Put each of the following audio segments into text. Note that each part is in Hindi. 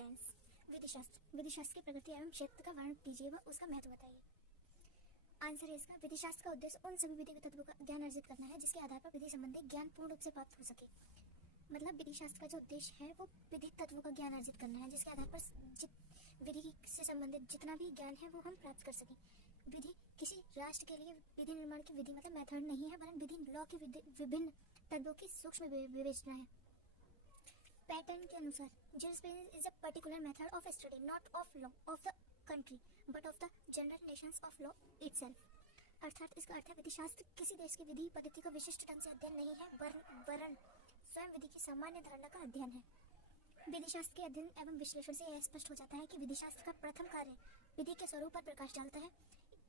जूरिस्प्रूडेंस। विधि शास्त्र की प्रकृति एवं क्षेत्र का वर्णन कीजिए व उसका महत्व बताइए। आंसर है इसका, विधि शास्त्र का उद्देश्य उन सभी विधि तत्वों का ज्ञान अर्जित करना है जिसके आधार पर विधि संबंधी ज्ञान पूर्ण रूप से प्राप्त हो सके। मतलब विधि शास्त्र का जो उद्देश्य है वो विधि तत्वों का ज्ञान अर्जित करना है जिसके आधार पर विधि से संबंधित जितना भी ज्ञान है वो हम प्राप्त कर सकें। विधि किसी राष्ट्र के लिए विधि निर्माण की विधि मतलब मेथड नहीं है, वरन विधि लॉ के विभिन्न तत्वों की सूक्ष्म विवेचना है। पैटर्न के अनुसार jurisprudence is a particular method of study not of law of the country but of the general Nations of law itself. अर्थात इसका अर्थ है विधि शास्त्र किसी देश की विधि पद्धति का विशिष्ट ढंग से अध्ययन नहीं है, वरन स्वयं विधि की सामान्य धारणा का अध्ययन है। विधि शास्त्र के अध्ययन एवं विश्लेषण से यह स्पष्ट हो जाता है कि विधि शास्त्र का प्रथम कार्य विधि के स्वरूप पर प्रकाश डालता है।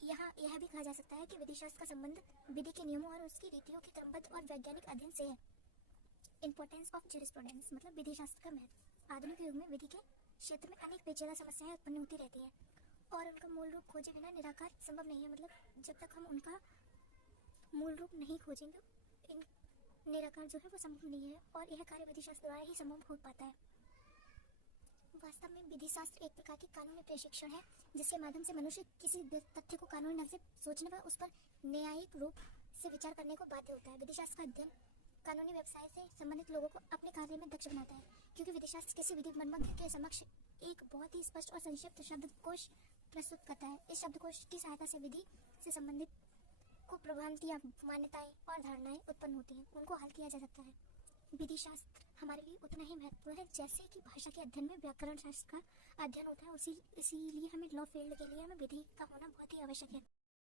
यहाँ यह भी कहा जा सकता है कि विधि शास्त्र का संबंध विधि के नियमों और उसकी रीतियों के क्रमबद्ध और वैज्ञानिक अध्ययन से है। इंपॉर्टेंस ऑफ जूरिस्प्रूडेंस मतलब विधि शास्त्र का महत्व। आधुनिक युग में विधि के क्षेत्र में अनेक पेचीदा समस्याएं उत्पन्न होती रहती हैं और उनका मूल रूप खोजे बिना निराकार संभव नहीं है। मतलब जब तक हम उनका मूल रूप नहीं खोजेंगे इन निराकार जो है वो संभव नहीं है और यह कार्य विधि शास्त्र द्वारा ही संभव हो पाता है। वास्तव में विधि शास्त्र एक प्रकार की कानूनी प्रशिक्षण है जिसके माध्यम से मनुष्य किसी तथ्य को कानूनी ढंग से सोचने व उस पर न्यायिक रूप से विचार करने को बाध्य होता है। विधि शास्त्र का अध्ययन कानूनी व्यवसाय से संबंधित लोगों को अपने कार्य में दक्ष बनाता है क्योंकि विधि शास्त्र किसी विधि मनमज्ञ के समक्ष एक बहुत ही स्पष्ट और संक्षिप्त शब्दकोश प्रस्तुत करता है। इस शब्दकोश की सहायता से विधि से संबंधित को भ्रांतियां, मान्यताएं और धारणाएं उत्पन्न होती हैं, उनको हल किया जा सकता है। विधि शास्त्र हमारे लिए उतना ही महत्वपूर्ण है जैसे कि भाषा के अध्ययन में व्याकरण शास्त्र का अध्ययन होता है। इसीलिए हमें लॉ फील्ड के लिए हमें विधि का होना बहुत ही आवश्यक है।